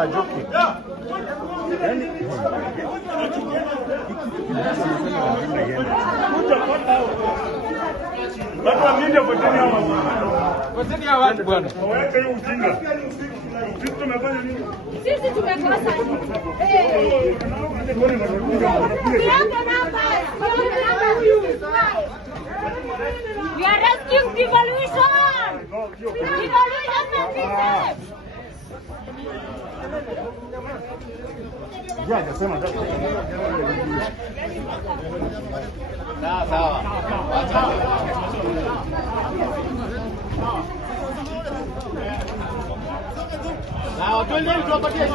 are joking. Sisi tumekosa. We are rescuing devolution. Devolution message. Yeah, nasema sawa. Sawa, twendeni tuwapatie.